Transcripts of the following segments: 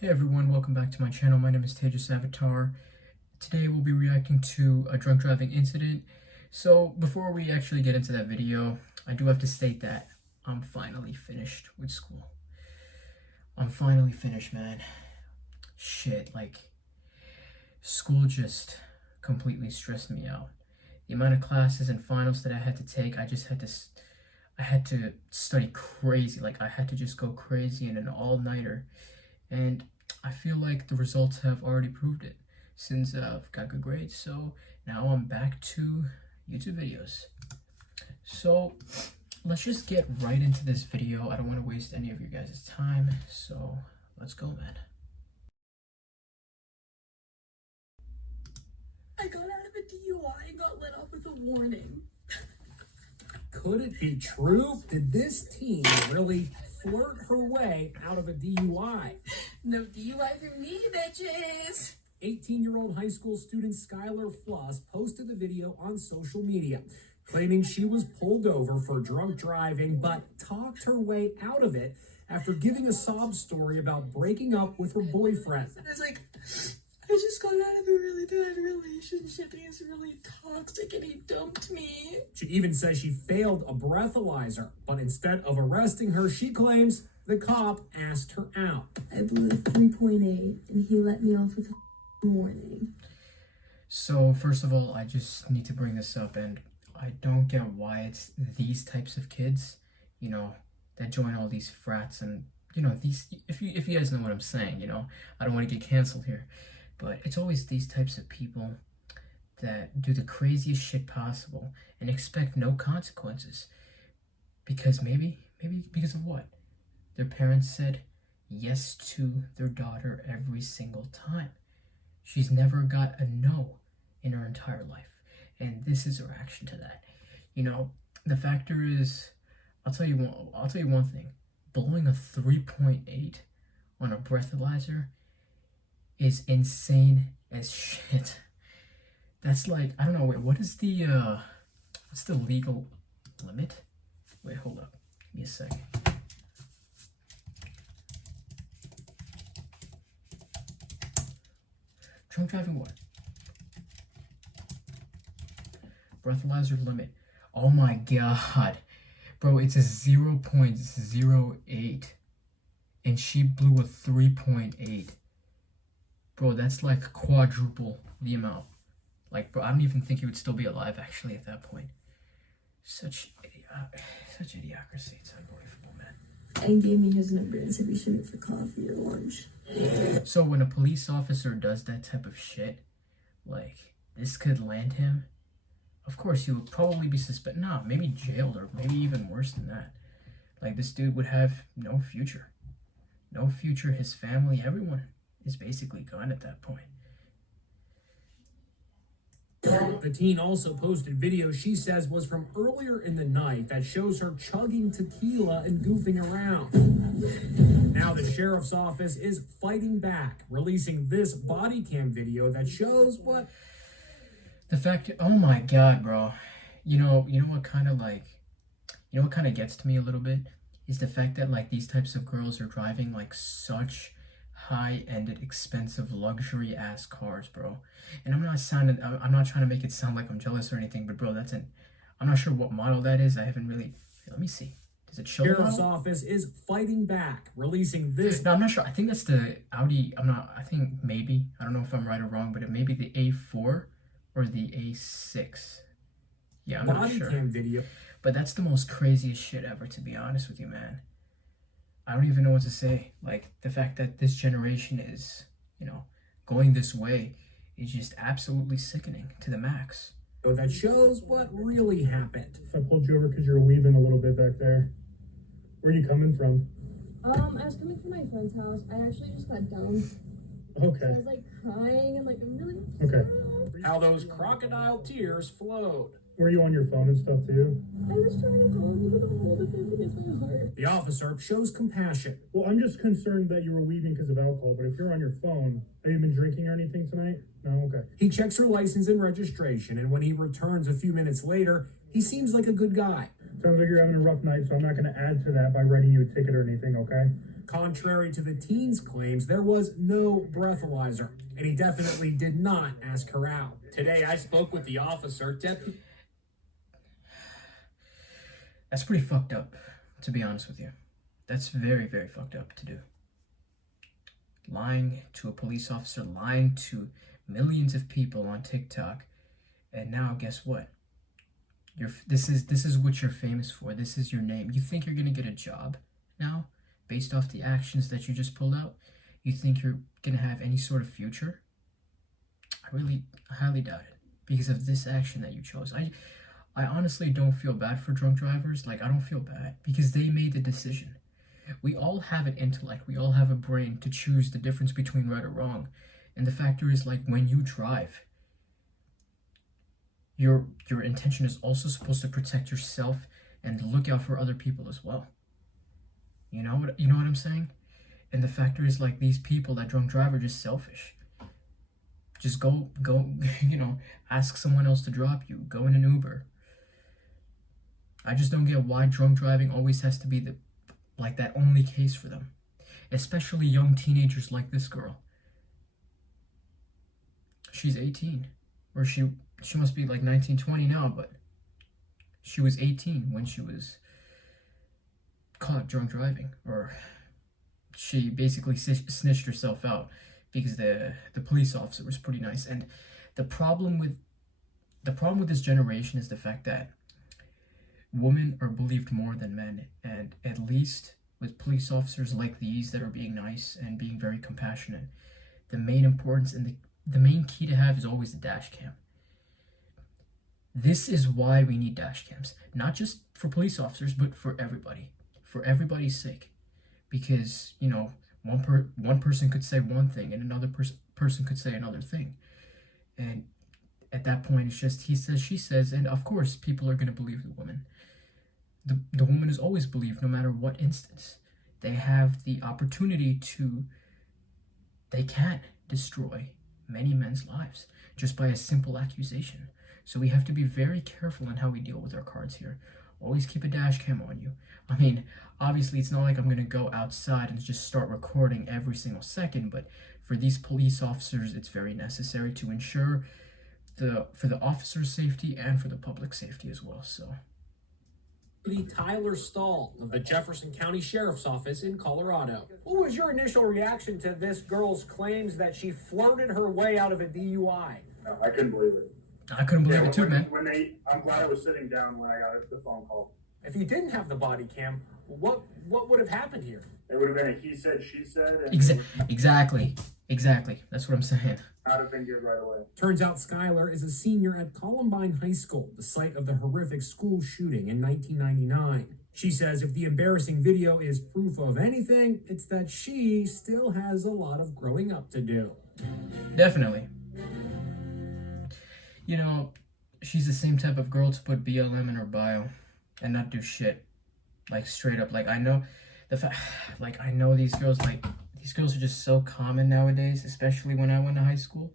Hey everyone, welcome back to my channel. My name is Tejas Avatar. Today we'll be reacting to a drunk driving incident. So before we actually get into that video, I do have to state that I'm finally finished with school. I'm finally finished, man. Shit, like, school just completely stressed me out. The amount of classes and finals that I had to take, I had to study crazy. Like, I had to just go crazy in an all-nighter. And I feel like the results have already proved it since I've got good grades. So now I'm back to YouTube videos. So let's just get right into this video. I don't want to waste any of your guys' time. So let's go, man. I got out of a DUI and got let off with a warning. Could it be true? Did this teen really flirt her way out of a DUI? No DUI for me, bitches. 18-year-old high school student Skylar Fluss posted the video on social media, claiming she was pulled over for drunk driving, but talked her way out of it after giving a sob story about breaking up with her boyfriend. I was like, I just got out of a really bad relationship. He's really toxic and he dumped me. She even says she failed a breathalyzer, but instead of arresting her, she claims the cop asked her out. I blew a 3.8 and he let me off with a warning. So first of all, I just need to bring this up, and I don't get why it's these types of kids, you know, that join all these frats and, you know, these, if you guys know what I'm saying, you know, I don't want to get canceled here. But it's always these types of people that do the craziest shit possible and expect no consequences. Because maybe because of what? Their parents said yes to their daughter every single time. She's never got a no in her entire life. And this is a reaction to that. You know, the factor is, I'll tell you one thing. Blowing a 3.8 on a breathalyzer is insane as shit. That's like, I don't know, wait, what's the legal limit? Wait, hold up. Give me a second. Drunk driving what? Breathalyzer limit. Oh my god. Bro, it's a 0.08. And she blew a 3.8. Bro, that's like quadruple the amount. Like, bro, I don't even think he would still be alive, actually, at that point. Such idiocracy. It's unbelievable, man. And gave me his number and said we should meet for coffee or lunch. So when a police officer does that type of shit, like, this could land him. Of course, he would probably be suspended. Nah, maybe jailed, or maybe even worse than that. Like, this dude would have no future. No future, his family, everyone is basically gone at that point. The teen also posted video she says was from earlier in the night that shows her chugging tequila and goofing around. Now the sheriff's office is fighting back, releasing this body cam video that shows what... The fact, oh my god, bro. You know what kind of gets to me a little bit is the fact that, like, these types of girls are driving like such high-ended, expensive, luxury-ass cars, bro. And I'm not trying to make it sound like I'm jealous or anything, but bro, I'm not sure what model that is. I haven't really, let me see. Does it show? Sheriff's office is fighting back, releasing this. No, I'm not sure. I think that's the Audi. I think maybe. I don't know if I'm right or wrong, but it may be the A4 or the A6. Yeah, I'm not sure. Cam video. But that's the most craziest shit ever, to be honest with you, man. I don't even know what to say. Like, the fact that this generation is, you know, going this way is just absolutely sickening to the max. So that shows what really happened. I pulled you over because you were weaving a little bit back there. Where are you coming from? I was coming from my friend's house. I actually just got dumped. Okay. I was like crying and like I'm really Okay. How those crocodile tears flowed. Were you on your phone and stuff too? I was trying to call him to get a hold of him against my heart. The officer shows compassion. Well, I'm just concerned that you were weaving because of alcohol, but if you're on your phone, have you been drinking or anything tonight? No? Okay. He checks her license and registration, and when he returns a few minutes later, he seems like a good guy. Sounds like you're having a rough night, so I'm not going to add to that by writing you a ticket or anything, okay? Contrary to the teen's claims, there was no breathalyzer, and he definitely did not ask her out. Today, I spoke with the officer. That's pretty fucked up, to be honest with you. That's very, very fucked up to do. Lying to a police officer, lying to millions of people on TikTok, and now guess what? This is what you're famous for. This is your name. You think you're gonna get a job now, based off the actions that you just pulled out? You think you're gonna have any sort of future? I highly doubt it, because of this action that you chose. I honestly don't feel bad for drunk drivers. Like, I don't feel bad because they made the decision. We all have an intellect. We all have a brain to choose the difference between right or wrong. And the factor is, like, when you drive, your intention is also supposed to protect yourself and look out for other people as well. You know what I'm saying? And the factor is, like, these people that drunk drive are just selfish. Just go, ask someone else to drop you. Go in an Uber. I just don't get why drunk driving always has to be that only case for them. Especially young teenagers like this girl. She's 18. Or she must be like 19, 20 now, but she was 18 when she was caught drunk driving. Or she basically snitched herself out because the police officer was pretty nice. And the problem with this generation is the fact that women are believed more than men, and at least with police officers like these that are being nice and being very compassionate, the main importance and the main key to have is always the dash cam. This is why we need dash cams, not just for police officers, but for everybody, for everybody's sake, because one person could say one thing and another person could say another thing, and at that point it's just he says, she says, and of course people are going to believe the woman. The woman is always believed no matter what instance. They have the opportunity they can destroy many men's lives just by a simple accusation. So we have to be very careful in how we deal with our cards here. Always keep a dash cam on you. I mean, obviously it's not like I'm going to go outside and just start recording every single second, but for these police officers, it's very necessary to ensure for the officer's safety and for the public safety as well. So Tyler Stahl of the Jefferson County Sheriff's Office in Colorado. What was your initial reaction to this girl's claims that she flirted her way out of a DUI? I couldn't believe it. I couldn't believe it too, man. I'm glad I was sitting down when I got the phone call. If you didn't have the body cam, what would have happened here? It would have been a he said, she said. And Exactly. That's what I'm saying. I'd have been good right away. Turns out Skylar is a senior at Columbine High School, the site of the horrific school shooting in 1999. She says if the embarrassing video is proof of anything, it's that she still has a lot of growing up to do. Definitely. She's the same type of girl to put BLM in her bio and not do shit. Like, straight up. Like, I know I know these girls, these girls are just so common nowadays, especially when I went to high school.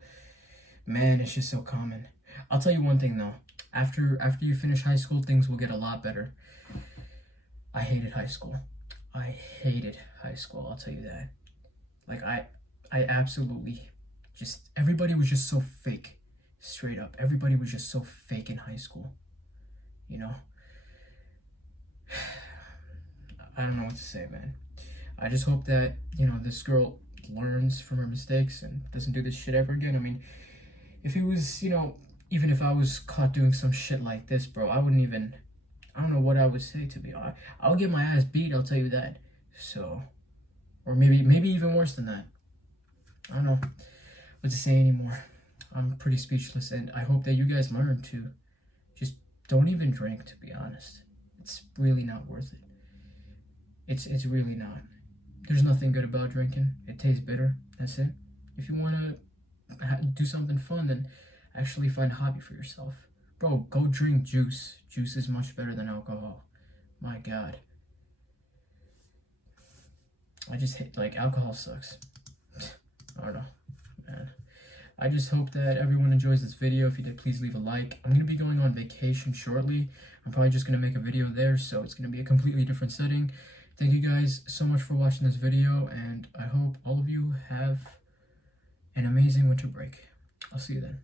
Man, it's just so common. I'll tell you one thing though. After you finish high school, things will get a lot better. I hated high school. I'll tell you that. Like, I absolutely everybody was just so fake. Straight up. Everybody was just so fake in high school. I don't know what to say, man. I just hope that, this girl learns from her mistakes and doesn't do this shit ever again. I mean, if it was, even if I was caught doing some shit like this, bro, I don't know what I would say, to be honest. I'll get my ass beat, I'll tell you that. So, or maybe even worse than that. I don't know what to say anymore. I'm pretty speechless, and I hope that you guys learn to just don't even drink, to be honest. It's really not worth it. It's really not. There's nothing good about drinking. It tastes bitter. That's it. If you want to do something fun, then actually find a hobby for yourself. Bro, go drink juice. Juice is much better than alcohol. My God. I just hate, alcohol sucks. I don't know, man. I just hope that everyone enjoys this video. If you did, please leave a like. I'm going to be going on vacation shortly. I'm probably just going to make a video there, so it's going to be a completely different setting. Thank you guys so much for watching this video, and I hope all of you have an amazing winter break. I'll see you then.